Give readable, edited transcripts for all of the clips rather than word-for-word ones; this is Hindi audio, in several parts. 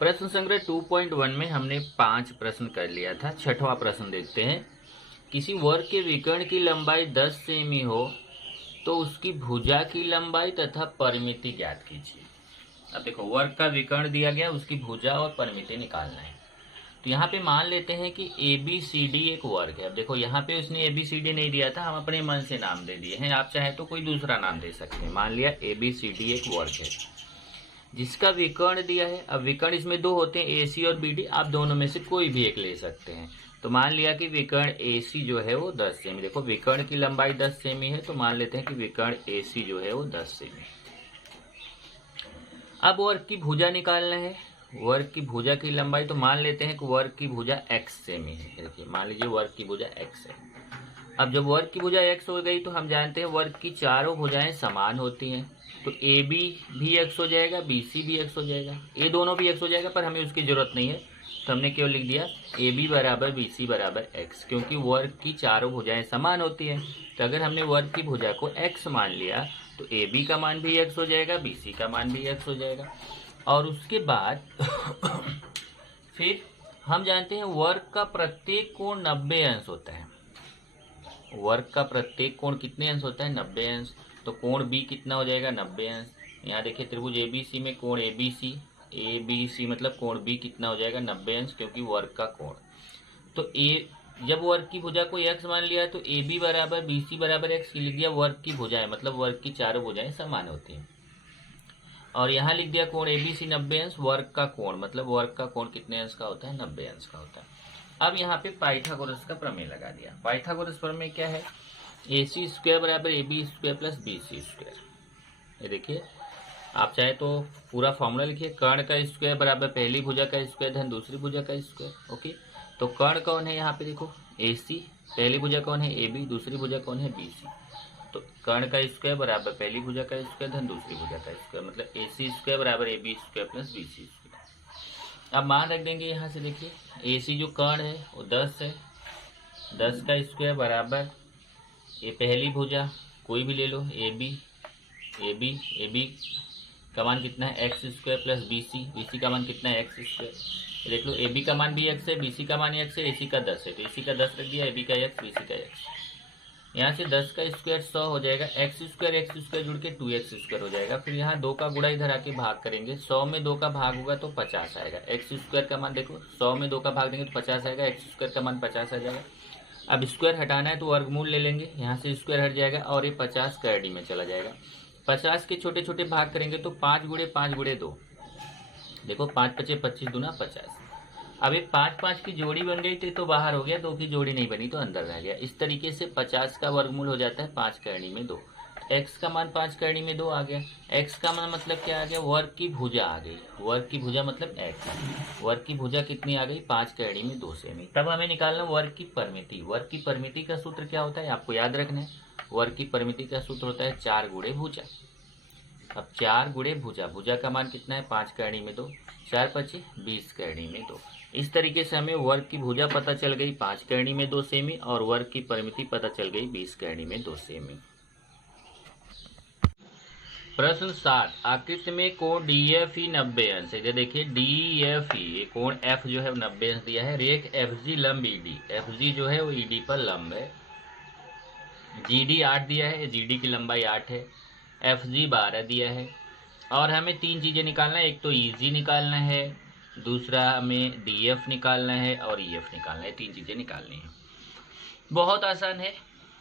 प्रश्न संग्रह 2.1 में हमने 5 प्रश्न कर लिया था। छठवां प्रश्न देखते हैं। किसी वर्ग के विकर्ण की लंबाई 10 सेमी हो तो उसकी भुजा की लंबाई तथा परिमिति ज्ञात कीजिए। अब देखो, वर्ग का विकर्ण दिया गया, उसकी भुजा और परिमिति निकालना है। तो यहाँ पे मान लेते हैं कि ABCD एक वर्ग है। अब देखो, यहाँ पे उसने ABCD नहीं दिया था, हम अपने मन से नाम दे दिए हैं। आप चाहे तो कोई दूसरा नाम दे सकते हैं। मान लिया ABCD एक वर्ग है जिसका विकर्ण दिया है। अब विकर्ण इसमें दो होते हैं, AC और BD। आप दोनों में से कोई भी एक ले सकते हैं। तो मान लिया कि विकर्ण AC जो है वो 10 सेमी। देखो, विकर्ण की लंबाई 10 सेमी है, तो मान लेते हैं कि विकर्ण AC जो है वो 10 सेमी। अब वर्ग की भुजा निकालना है। वर्ग की भुजा की लंबाई, तो मान लेते हैं कि वर्ग की भुजा x सेमी है। देखिए, मान लीजिए वर्ग की भुजा x है। अब जब वर्ग की भुजा x हो गई तो हम जानते हैं वर्ग की चारों भुजाएं समान होती हैं। तो AB भी x हो जाएगा, BC भी x हो जाएगा, ये दोनों भी x हो जाएगा, पर हमें उसकी जरूरत नहीं है। तो हमने केवल लिख दिया AB बराबर BC बराबर x, क्योंकि वर्ग की चारों भुजाएं समान होती हैं। तो अगर हमने वर्ग की भुजा को x मान लिया तो AB का मान भी x हो जाएगा, BC का मान भी x हो जाएगा। और उसके बाद फिर हम जानते हैं वर्ग का प्रत्येक कोण 90 अंश होता है। वर्ग का प्रत्येक कोण कितने अंश होता है? 90 अंश। तो कोण B कितना हो जाएगा? 90 अंश। यहाँ देखिए, त्रिभुज ABC में कोण ABC मतलब कोण B कितना हो जाएगा? 90 अंश, क्योंकि वर्ग का कोण। तो जब वर्ग की भुजा को x मान लिया तो AB बराबर BC बराबर x लिख दिया। वर्ग की भुजाएं मतलब वर्ग की चारों भुजाएं समान होती हैं। और यहाँ लिख दिया कोण ABC 90 अंश। वर्ग का कोण मतलब वर्ग का कोण कितने अंश का होता है? 90 अंश का होता है। अब यहाँ पे पाइथागोरस का प्रमेय लगा दिया। पाइथागोरस प्रमेय क्या है? AC स्क्वायर बराबर AB square plus BC square. ये देखिए, आप चाहे तो पूरा फॉर्मूला लिखिए। कर्ण का स्क्वायर बराबर पहली भुजा का स्क्वायर धन दूसरी भुजा का स्क्वायर। ओके, तो कर्ण कौन है? यहाँ पे देखो AC, पहली भुजा कौन है? AB, दूसरी भुजा कौन है? BC। तो कर्ण का स्क्वायर बराबर पहली भुजा का स्क्वायर धन दूसरी भुजा का स्क्वायर, मतलब AC स्क्वायर बराबर AB square plus BC square. अब मान रख देंगे यहाँ से। देखिए, AC जो कर्ण है वो 10 है। 10 का स्क्वायर बराबर ये पहली भुजा कोई भी ले लो, AB का मान कितना है? x स्क्वायर प्लस BC का मान कितना है? x square. देख लो, AB का मान भी x है, BC का मान x है, AC का 10 है, तो AC का 10 रख दिया, AB का x, BC का x। यहाँ से 10 का स्क्वायर 100 हो जाएगा। x स्क्वायर जुड़ के 2x स्क्वायर हो जाएगा। फिर यहाँ 2 का गुणा इधर आके भाग करेंगे। 100 में 2 का भाग होगा तो 50 आएगा। x स्क्वायर का मान देखो, 100 में 2 का भाग देंगे तो 50 आएगा। x स्क्वायर का मान 50 आ जाएगा। अब स्क्वायर हटाना है तो वर्गमूल ले लेंगे। यहाँ से स्क्वायर हट जाएगा और ये 50 कैडी में चला जाएगा। 50 के छोटे छोटे भाग करेंगे तो 5 गुणे 5 गुणे 2, देखो 5 पचे 25 दूना 50। अब एक 5 की जोड़ी बन गई तो बाहर हो गया, 2 की जोड़ी नहीं बनी तो अंदर रह गया। इस तरीके से 50 का वर्गमूल हो जाता है 5 कैडी में 2। x का मान 5 कैडी में 2 आ गया। x का मान मतलब क्या आ गया? वर्ग की भुजा आ गई। वर्ग की भुजा मतलब x। वर्ग की भुजा कितनी आ गई? 5 कैडी में 2 सेमी। तब हमें निकालना वर्ग की परिमिति। वर्ग की परिमिति का सूत्र क्या होता है आपको याद रखना है। वर्ग की परिमिति का सूत्र होता है 4 गुणे भुजा। अब 4 गुणे भुजा, भुजा का मान कितना है? 5 कैडी में 2, 4 पचे 20 कैडी में 2। इस तरीके से हमें वर्ग की भुजा पता चल गई 5 कैडी में 2 सेमी, और वर्ग की परिमिति पता चल गई 20 कैडी में 2 सेमी। प्रश्न 7, आकृति में कोण DFE 90 अंश है। देखिए, DFE ये कोण F जो है 90 अंश दिया है। रेख FG लंब ED, FG जो है वो ED पर लंब है। GD 8 दिया है, GD की लंबाई 8 है। FG 12 दिया है। और हमें 3 चीज़ें निकालना है। एक तो EG निकालना है, दूसरा हमें DF निकालना है और EF निकालना है। 3 चीज़ें निकालनी है। बहुत आसान है।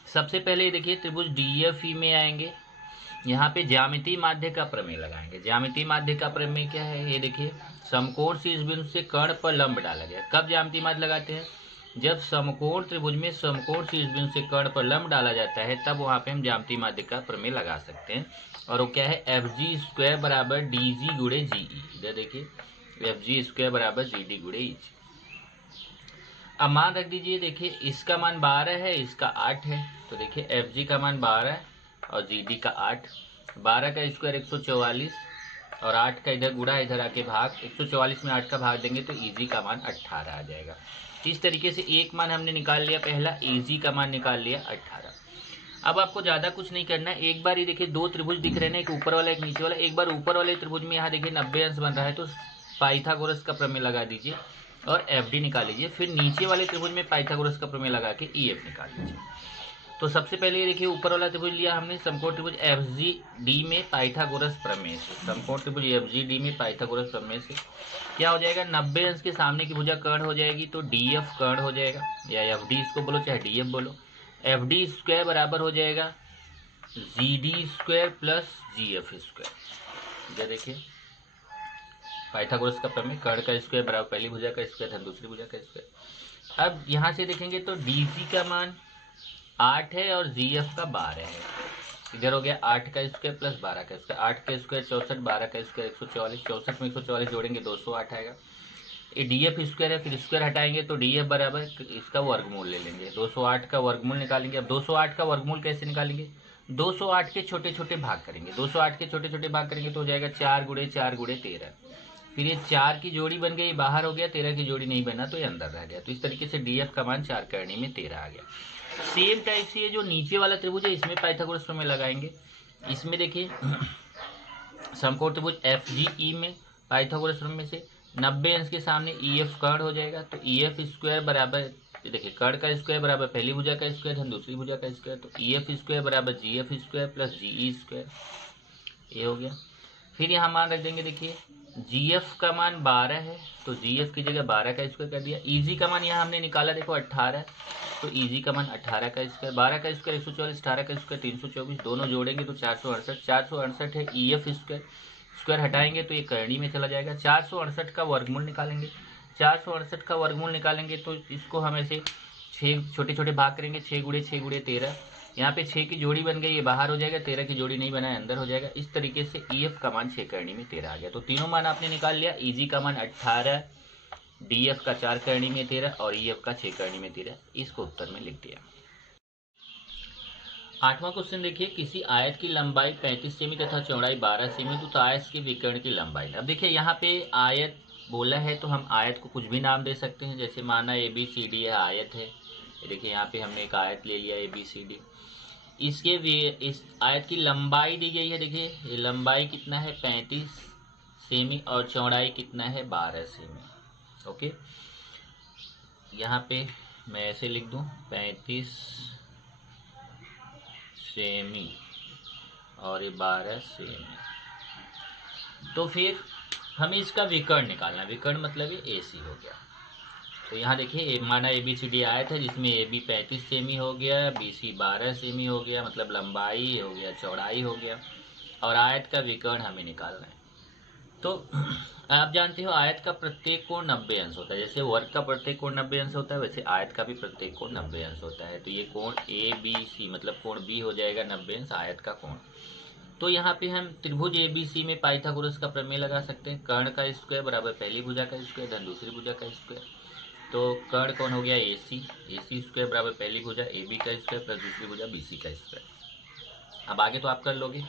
सबसे पहले देखिए, त्रिभुज DFE में आएंगे। यहाँ पे ज्यामितीय माध्य का प्रमेय लगाएंगे। ज्यामितीय माध्य का प्रमेय क्या है? ये देखिए, समकोण शीर्ष बिंदु से कर्ण पर लंब डाला गया। कब ज्यामितीय माध्य लगाते हैं? जब समकोण त्रिभुज में समकोण शीर्ष बिंदु से कर्ण पर लंब डाला जाता है, तब वहाँ पे हम ज्यामितीय माध्य का प्रमेय लगा सकते हैं। और वो क्या है? FG स्क्वायर बराबर DG गुणे GE। इधर देखिए, FG स्क्वायर बराबर GD गुणे EG। अब मान रख दीजिए। देखिए, इसका मान 12 है, इसका 8 है। तो देखिए, FG का मान 12 और GD का 8। 12 का स्क्वायर 144 और 8 का इधर गुणा, इधर आके भाग। 144 में 8 का भाग देंगे तो EG का मान 18 आ जाएगा। इस तरीके से एक मान हमने निकाल लिया, पहला EG का मान निकाल लिया 18। अब आपको ज़्यादा कुछ नहीं करना है। एक बार ये देखिए, 2 त्रिभुज दिख रहे हैं ना, एक ऊपर वाला एक नीचे वाला। एक बार ऊपर वाले त्रिभुज में यहाँ देखिए 90 अंश बन रहा है, तो पाइथागोरस का प्रमेय लगा दीजिए और एफ डी निकाल लीजिए। फिर नीचे वाले त्रिभुज में पाइथागोरस का प्रमेय लगा के ई एफ निकाल लीजिए। तो सबसे पहले ये देखिए, ऊपर वाला त्रिभुज लिया हमने समकोण त्रिभुज एफ जी डी में पाइथागोरस प्रमेय से। समकोण त्रिभुज एफ जी डी में पाइथागोरस प्रमेय से क्या हो जाएगा, 90 अंश के सामने की भुजा कर्ण हो जाएगी, तो डी एफ कर्ण हो जाएगा, या एफ डी इसको बोलो चाहे डी एफ बोलो। एफ डी स्क्वायर बराबर हो जाएगा जी डी स्क्वायर प्लस जी एफ स्क्वायर। ये देखिए पाइथागोरस का प्रमेय, कर्ण का स्क्वायर बराबर पहली भुजा का स्क्वायर धन दूसरी भुजा का स्क्वायर। अब यहाँ से देखेंगे तो डी जी का मान 8 है और जी एफ का 12 है। इधर हो गया 8 का स्क्वायर प्लस 12 का स्क्वायर, 8 का स्क्वायर 64, 12 का स्क्वायर 144, 64 में 144 जोड़ेंगे 208 आएगा। ये डी एफ स्क्वायर है, फिर स्क्वायर हटाएंगे तो डी एफ बराबर इसका वर्गमूल ले लेंगे, 208 का वर्गमूल निकालेंगे। अब 208 का वर्गमूल कैसे निकालेंगे, 208 के छोटे छोटे भाग करेंगे, 208 के छोटे छोटे भाग करेंगे तो हो जाएगा 4 गुणे 4 गुणे 13। फिर ये 4 की जोड़ी बन गई, बाहर हो गया, 13 की जोड़ी नहीं बना तो ये अंदर रह गया। तो इस तरीके से डी एफ का मान 4 करनी में 13 आ गया। सेम टाइप से ये जो नीचे वाला त्रिभुज है इसमें पाइथागोरस प्रमेय लगाएंगे। इसमें देखिए समकोण त्रिभुज एफ जी ई में पाइथागोरस प्रमेय से 90 अंश के सामने ई एफ कर्ण हो जाएगा, तो ई एफ स्क्वायर बराबर, देखिए कर्ण का स्क्वायर बराबर पहली भुजा का स्क्वायर धन दूसरी भुजा का स्क्वायर, तो ई एफ स्क्वायर बराबर जी एफ स्क्वायर प्लस जी ई स्क्वायर, ये हो गया। फिर यहाँ मान रख देंगे, देखिए जी एफ का मान 12 है तो जी एफ की जगह 12 का स्क्वायर कर दिया। ई जी का मान यहाँ हमने निकाला देखो 18, तो ई जी का मान 18 का स्क्वायर, 12 का स्क्वायर 144, 18 का स्क्वायर 324, दोनों जोड़ेंगे तो 468, 468 है ई एफ स्क्वायर, स्क्वायर हटाएंगे तो ये करनी में चला जाएगा। 468 का वर्गमूल निकालेंगे, 468 का वर्गमूल निकालेंगे तो इसको हम ऐसे 6 छोटे छोटे भाग करेंगे, 6 गुणे 6 गुणे 13, यहाँ पे 6 की जोड़ी बन गई, ये बाहर हो जाएगा, 13 की जोड़ी नहीं बना है अंदर हो जाएगा। इस तरीके से ई एफ का मान 6 करनी में 13 आ गया। तो तीनों मान आपने निकाल लिया, ई जी का मान 18, डी एफ का 4 करनी में 13 और ई एफ का 6 करनी में 13, इसको उत्तर में लिख दिया। 8वां क्वेश्चन देखिए, किसी आयत की लंबाई 35 सेमी तथा चौड़ाई 12 सेमी, तो आयत के विकर्ण की लंबाई। अब देखिए यहाँ पे आयत बोला है तो हम आयत को कुछ भी नाम दे सकते हैं, जैसे माना ए बी सी डी है, आयत है। देखिए यहाँ पे हमने एक आयत ले लिया ए बी सी डी, इसके इस आयत की लंबाई दी गई है। देखिए ये लंबाई कितना है 35 सेमी और चौड़ाई कितना है 12 सेमी। ओके, यहाँ पे मैं ऐसे लिख दूँ 35 सेमी और ये 12 सेमी। तो फिर हमें इसका विकर्ण निकालना है, विकर्ण मतलब ये ए सी हो गया। तो यहाँ देखिए माना ए बी सी डी आयत है जिसमें ए बी 35 सेमी हो गया, बी सी 12 सेमी हो गया, मतलब लंबाई हो गया, चौड़ाई हो गया, और आयत का विकर्ण हमें निकालना है। तो आप जानते हो आयत का प्रत्येक कोण 90 अंश होता है, जैसे वर्ग का प्रत्येक कोण 90 अंश होता है वैसे आयत का भी प्रत्येक कोण 90 अंश होता है। तो ये कोण ए बी सी मतलब कोण बी हो जाएगा 90 अंश आयत का कोण। तो यहाँ पे हम त्रिभुज ए बी सी में पाइथागोरस का प्रमेय लगा सकते हैं, कर्ण का स्क्वायर बराबर पहली भुजा का स्क्वायर धन दूसरी भुजा का स्क्वायर। तो कर्ण कौन हो गया ए सी स्क्वायर बराबर पहली भुजा ए बी का स्क्वायर प्लस दूसरी भुजा बी सी का स्क्वायर। अब आगे तो आप कर लोगे,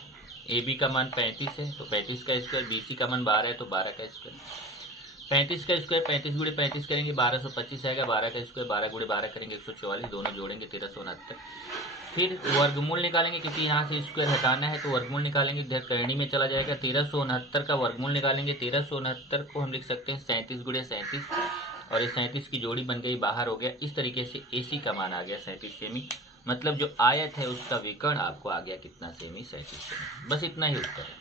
ए बी का मान 35 है तो 35 का स्क्वायर, बी सी का मान 12 है तो 12 का स्क्वायर। 35 का स्क्वायर 35 गुणे 35 करेंगे 1225 आएगा, 12 का स्क्वायर 12 गुणे 12 करेंगे 144, दोनों जोड़ेंगे 1369। फिर वर्गमूल निकालेंगे क्योंकि यहाँ से स्क्वायर हटाना है तो वर्गमूल निकालेंगे, इधर करनी में चला जाएगा। 1369 का वर्गमूल निकालेंगे, 1369 को हम लिख सकते हैं 37 गुणे 37 और ये 37 की जोड़ी बन गई, बाहर हो गया। इस तरीके से AC का मान आ गया 37 सेमी, मतलब जो आयत है उसका विकर्ण आपको आ गया कितना सेमी, 37 सेमी। बस इतना ही उत्तर है।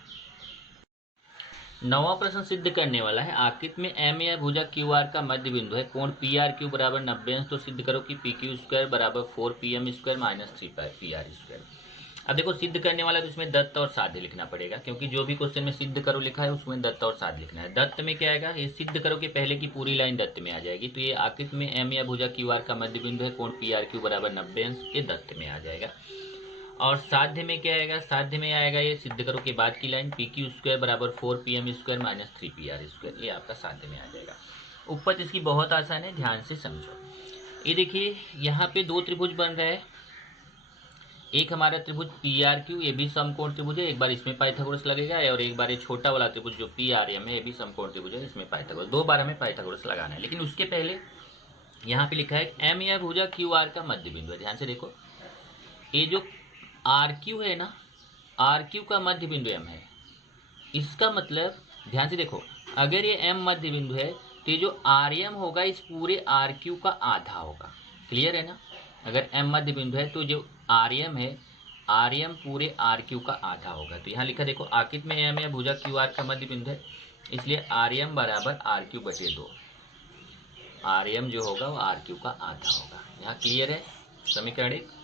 9वां प्रश्न सिद्ध करने वाला है, आकृति में एम या भुजा QR का मध्य बिंदु है, कोण PRQ बराबर 90 अंश, तो सिद्ध करो कि PQ स्क्वायर बराबर 4PM square minus 3PR square. अब देखो सिद्ध करने वाला तो इसमें दत्त और साध्य लिखना पड़ेगा, क्योंकि जो भी क्वेश्चन में सिद्ध करो लिखा है उसमें दत्त और साध्य लिखना है। दत्त में क्या आएगा, ये सिद्ध करो के पहले की पूरी लाइन दत्त में आ जाएगी, तो ये आकृति में एम या भुजा QR का मध्य बिंदु है, कोण PRQ बराबर 90 अंश, ये दत्त में आ जाएगा। और साध्य में क्या आएगा, साध्य में आएगा ये सिद्ध करो के बाद की लाइन PQ स्क्वायर बराबर 4PM square minus 3PR square, ये आपका साध्य में आ जाएगा। उपपत्ति इसकी बहुत आसान है, ध्यान से समझो। ये देखिए यहाँ पे दो त्रिभुज बन रहा है, एक हमारा त्रिभुज PRQ, ये भी समकोण त्रिभुज है, एक बार इसमें पाइथागोरस लगेगा, और एक बार ये छोटा वाला त्रिभुज जो PRM है ये भी समकोण त्रिभुज है, इसमें पाइथागोरस, दो बार हमें पाइथागोरस लगाना है। लेकिन उसके पहले यहाँ पे लिखा है एम या भुजा QR का मध्य बिंदु है। ध्यान से देखो, ये जो RQ है ना, RQ का मध्य बिंदु M है, इसका मतलब ध्यान से देखो अगर ये एम मध्य बिंदु है तो ये जो आर्यम होगा इस पूरे आर क्यू का आधा होगा। क्लियर है ना? अगर एम मध्य बिंदु है तो जो आर्यम है, आर्यम पूरे आर क्यू का आधा होगा। तो यहाँ लिखा देखो, आकित में एम या भुजा क्यू आर का मध्य बिंदु है, इसलिए आर्यम बराबर आर क्यू बटे 2। आर्यम जो होगा वो आर क्यू का आधा होगा। यहाँ क्लियर है समीकरण 1।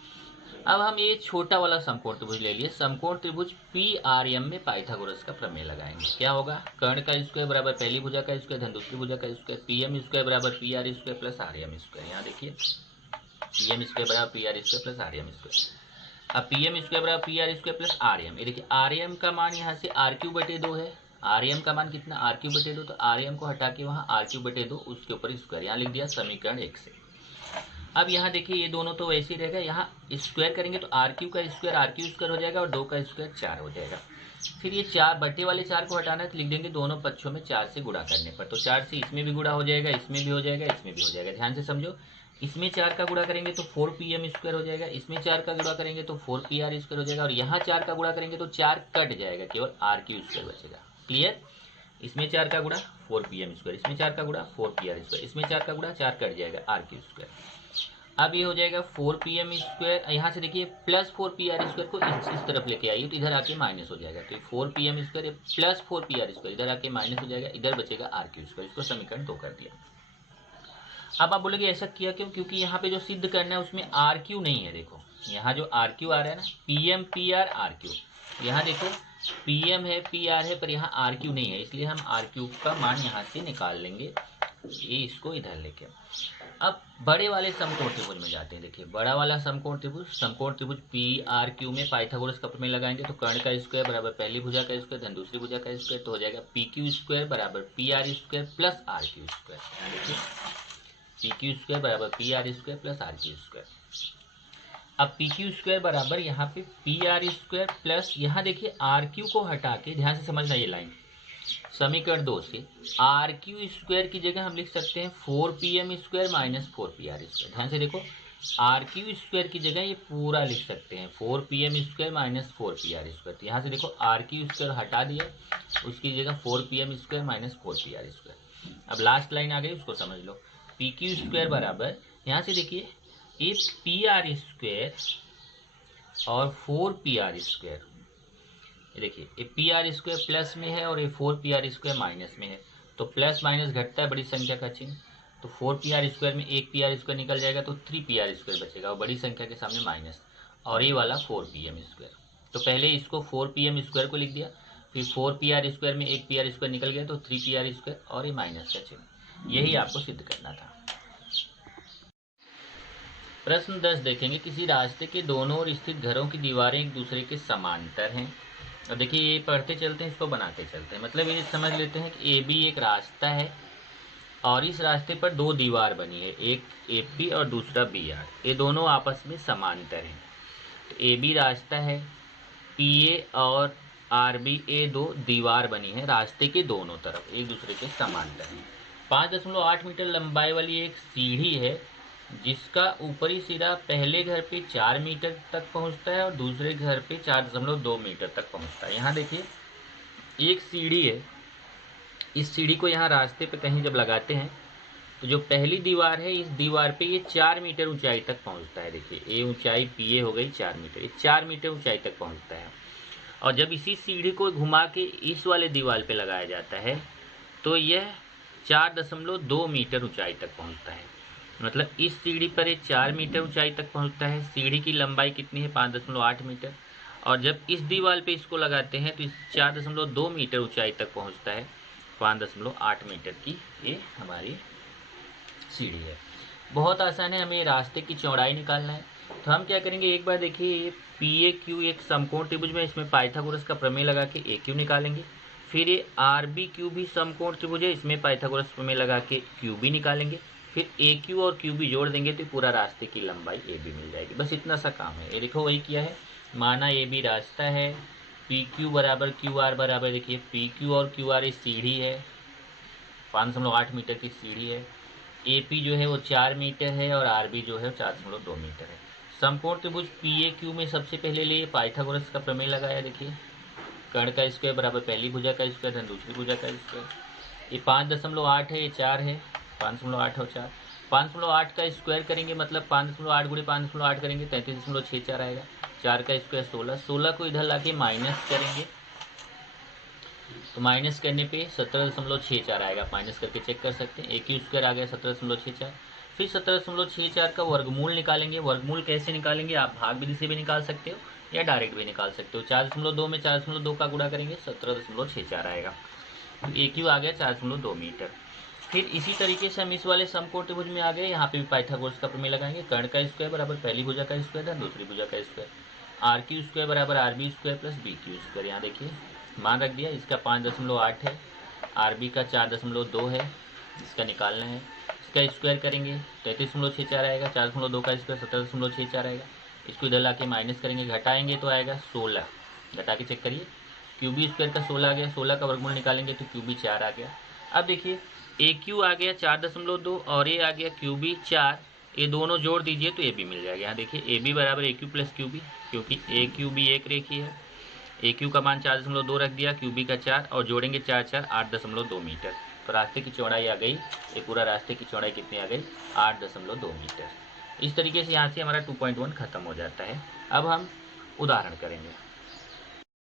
अब हम ये छोटा वाला समकोण त्रिभुज ले लिए। समकोण त्रिभुज पी आर एम में पाइथागोरस का प्रमेय लगाएंगे। क्या होगा? कर्ण का स्क्वायर बराबर पहली भुजा का स्क्वायर धन दूसरी भुजा का स्क्वायर, पी एम स्क्वायर बराबर P R square plus R M square. यहाँ देखिए, पी एम स्क्वायर बराबर P R square plus R M square. अब पी एम स्क्वायर बराबर P R square plus R M. ये देखिए, आर एम का मान यहाँ से आर क्यू बटे 2 है। आर एम का मान कितना? आर क्यू बटे 2। तो आर एम को हटा के वहाँ आर क्यू बटे 2 उसके ऊपर स्क्वायर, यहाँ लिख दिया समीकरण 1 से। अब यहाँ देखिए, ये दोनों तो वैसे ही रहेगा। यहाँ स्क्वायर करेंगे तो आर क्यू का स्क्वायर आर क्यू स्क्वायर हो जाएगा और 2 का स्क्वायर 4 हो जाएगा। फिर ये 4 बटे वाले 4 को हटाना है तो लिख देंगे दोनों पक्षों में 4 से गुणा करने पर। तो 4 से इसमें भी गुणा हो जाएगा, इसमें भी हो जाएगा, इसमें भी हो जाएगा। ध्यान से समझो, इसमें 4 का गुणा करेंगे तो 4 पी एम स्क्वायर हो जाएगा, इसमें 4 का गुणा करेंगे तो 4 पी आर स्क्वायर हो जाएगा, और यहाँ 4 का गुणा करेंगे तो 4 कट जाएगा, केवल आर क्यू स्क्वायर बचेगा। क्लियर? इसमें 4 का गुणा 4 पी एम स्क्वायर, इसमें 4 का गुणा 4 पी आर स्क्वायर, इसमें 4 का गुणा 4 कट जाएगा आर क्यू स्क्वायर। अब ये हो जाएगा 4 पी एम स्क्वायर। यहाँ से देखिए प्लस 4 पी आर स्क्वायर को इस तरफ लेके आइए तो इधर आके माइनस हो जाएगा। तो 4 P M square plus 4 P R square इधर आके माइनस हो जाएगा, इधर बचेगा आर क्यू स्क्वायर। इसको समीकरण 2 कर दिया। अब आप बोलोगे ऐसा किया क्यों? क्योंकि यहाँ पे जो सिद्ध करना है उसमें आर क्यू नहीं है। देखो यहाँ जो आर क्यू आ रहा है ना, P M P R R Q, यहाँ देखो पी एम है पी आर है पर यहाँ आर क्यू नहीं है, इसलिए हम आर क्यू का मान यहाँ से निकाल लेंगे। ये इसको इधर लेके अब बड़े वाले समकोण त्रिभुज में जाते हैं। देखिए बड़ा वाला समकोण त्रिभुज पी आर क्यू में पाइथागोरस का प्रमेय लगाएंगे। तो कर्ण का स्क्वायर बराबर पहली भुजा का स्क्वायर धन दूसरी भुजा का स्क्वायर, तो हो जाएगा पी क्यू स्क्वायर बराबर P R square plus R Q square. देखिए पी क्यू स्क्वायर बराबर P R square plus R Q square. अब पी क्यू स्क्वायर बराबर यहाँ पे पी आर स्क्वायर प्लस, यहाँ देखिए आर क्यू को हटा के, ध्यान से समझना ये लाइन, समीकरण 2 से आर क्यू स्क्वायर की जगह हम लिख सकते हैं 4 P M square minus 4 P R square. ध्यान से देखो, आर क्यू स्क्वायर की जगह ये पूरा लिख सकते हैं 4 P M square minus 4 P R square. तो यहाँ से देखो आर क्यू स्क्वायर हटा दिया, उसकी जगह 4 P M square minus 4 P R square. अब लास्ट लाइन आ गई, उसको समझ लो। पी क्यू स्क्वायर बराबर, यहाँ से देखिए ये पी आर स्क्वायर और 4 पी आर स्क्वायर, देखिए ये पी आर स्क्वायर प्लस में है और ये 4 पी आर स्क्वायर माइनस में है। तो प्लस माइनस घटता है बड़ी संख्या का चिन्ह, तो 4 पी आर स्क्वायर में 1 पी आर स्क्वायर निकल जाएगा तो 3 पी आर स्क्वायर बचेगा और बड़ी संख्या के सामने माइनस, और ये वाला 4 पी एम स्क्वायर। तो पहले इसको 4 पी एम स्क्वायर को लिख दिया, फिर 4 पी आर स्क्वायर में 1 पी आर स्क्वायर निकल गया तो 3 पी आर स्क्वायर और ये माइनस का चिन्ह। यही आपको सिद्ध करना था। प्रश्न 10 देखेंगे, किसी रास्ते के दोनों ओर स्थित घरों की दीवारें एक दूसरे के समांतर हैं। अब देखिए ये पढ़ते चलते हैं, इसको बनाते चलते हैं। मतलब ये समझ लेते हैं कि ए बी एक रास्ता है और इस रास्ते पर 2 दीवार बनी है, एक ए पी और दूसरा बी आर। ये दोनों आपस में समांतर हैं। तो ए बी रास्ता है, पी ए और आर बी, ए 2 दीवार बनी है रास्ते के दोनों तरफ, एक दूसरे के समांतर हैं। 5.8 मीटर लंबाई वाली एक सीढ़ी है जिसका ऊपरी सिरा पहले घर पे 4 मीटर तक पहुंचता है और दूसरे घर पे 4.2 मीटर तक पहुंचता है। यहाँ देखिए एक सीढ़ी है, इस सीढ़ी को यहाँ रास्ते पे कहीं जब लगाते हैं तो जो पहली दीवार है इस दीवार पे ये 4 मीटर ऊंचाई तक पहुंचता है। देखिए ये ऊंचाई पी ए हो गई 4 मीटर, ये 4 मीटर ऊंचाई तक पहुंचता है। और जब इसी सीढ़ी को घुमा के इस वाले दीवार पे लगाया जाता है तो यह 4.2 मीटर ऊंचाई तक पहुंचता है। मतलब इस सीढ़ी पर ये 4 मीटर ऊंचाई तक पहुंचता है। सीढ़ी की लंबाई कितनी है? 5.8 मीटर। और जब इस दीवार पे इसको लगाते हैं तो इस 4.2 मीटर ऊंचाई तक पहुंचता है। 5.8 मीटर की ये हमारी सीढ़ी है। बहुत आसान है, हमें ये रास्ते की चौड़ाई निकालना है। तो हम क्या करेंगे, एक बार देखिए ये पी ए क्यू एक समकोण त्रिभुज में, इसमें पाइथागोरस का प्रमेय लगा के ए क्यू निकालेंगे। फिर ये आर बी क्यू भी समकोण त्रिभुज है, इसमें पाइथागोरस प्रमेय लगा के क्यू बी निकालेंगे। फिर ए क्यू और क्यू बी जोड़ देंगे तो पूरा रास्ते की लंबाई ए बी मिल जाएगी। बस इतना सा काम है। ये देखो वही किया है, माना ए बी रास्ता है, पी क्यू बराबर क्यू आर बराबर, देखिए पी क्यू और क्यू आर ये सीढ़ी है, 5.8 मीटर की सीढ़ी है। ए पी जो है वो 4 मीटर है और आर बी जो है 4.2 मीटर है। समकोण त्रिभुज पी ए क्यू में सबसे पहले लिए पाइथागोरस का प्रमेय लगाया। देखिए कर्ण का स्क्वायर बराबर पहली भुजा का स्क्वायर धन दूसरी भुजा का स्क्वायर, ये 5.8 है, ये 4 है, 5.8 और 4, 5.8 का स्क्वायर करेंगे मतलब 5.8 गुणे 5.8 करेंगे 33.64 आएगा। 4 का स्क्वायर 16, 16 को इधर लाके माइनस करेंगे तो माइनस करने पे 17.64 आएगा। माइनस करके चेक कर सकते हैं। एक ही स्क्वायर आ गया 17.64। फिर 17.64 का वर्गमूल निकालेंगे। वर्गमूल कैसे निकालेंगे, आप भाग विधि से भी निकाल सकते हो या डायरेक्ट भी निकाल सकते हो। 4.2 में 4.2 का गुणा करेंगे 17.64 आएगा। एक ही आ गया 4.2 मीटर। फिर इसी तरीके से हम इस वाले समकोटि में आ गए। यहाँ पे भी पाइथागोरस का प्रमेय लगाएंगे। कर्ण का स्क्वायर बराबर पहली भुजा का स्क्वायर है दूसरी भुजा का स्क्वायर। आर क्यू स्क्वायर बराबर R B square plus B Q square. यहाँ देखिए मान रख दिया। इसका 5.8 है, आर बी का 4.2 है, इसका निकालना है। इसका स्क्वायर करेंगे 33.64 आएगा। 4.2 का स्क्वायर 17.64 आएगा। इसको इधर ला के माइनस करेंगे, घटाएंगे तो आएगा 16। घटा के चेक करिए, क्यूबी स्क्वायर का 16 आ गया। 16 का वर्गमूल निकालेंगे तो क्यूबी 4 आ गया। अब देखिए ए क्यू आ गया 4.2 और ये आ गया क्यूबी 4। ये दोनों जोड़ दीजिए तो ए बी मिल जाएगा। यहाँ देखिए ए बी बराबर ए क्यू प्लस क्यूबी, क्योंकि ए क्यू बी एक रेखी है। ए क्यू का मान 4.2 रख दिया, क्यूबी का 4 और जोड़ेंगे 4 4 8.2 मीटर। तो रास्ते की चौड़ाई आ गई, ये पूरा रास्ते की चौड़ाई कितनी आ गई 8.2 मीटर। इस तरीके से यहाँ से हमारा 2.1 खत्म हो जाता है। अब हम उदाहरण करेंगे।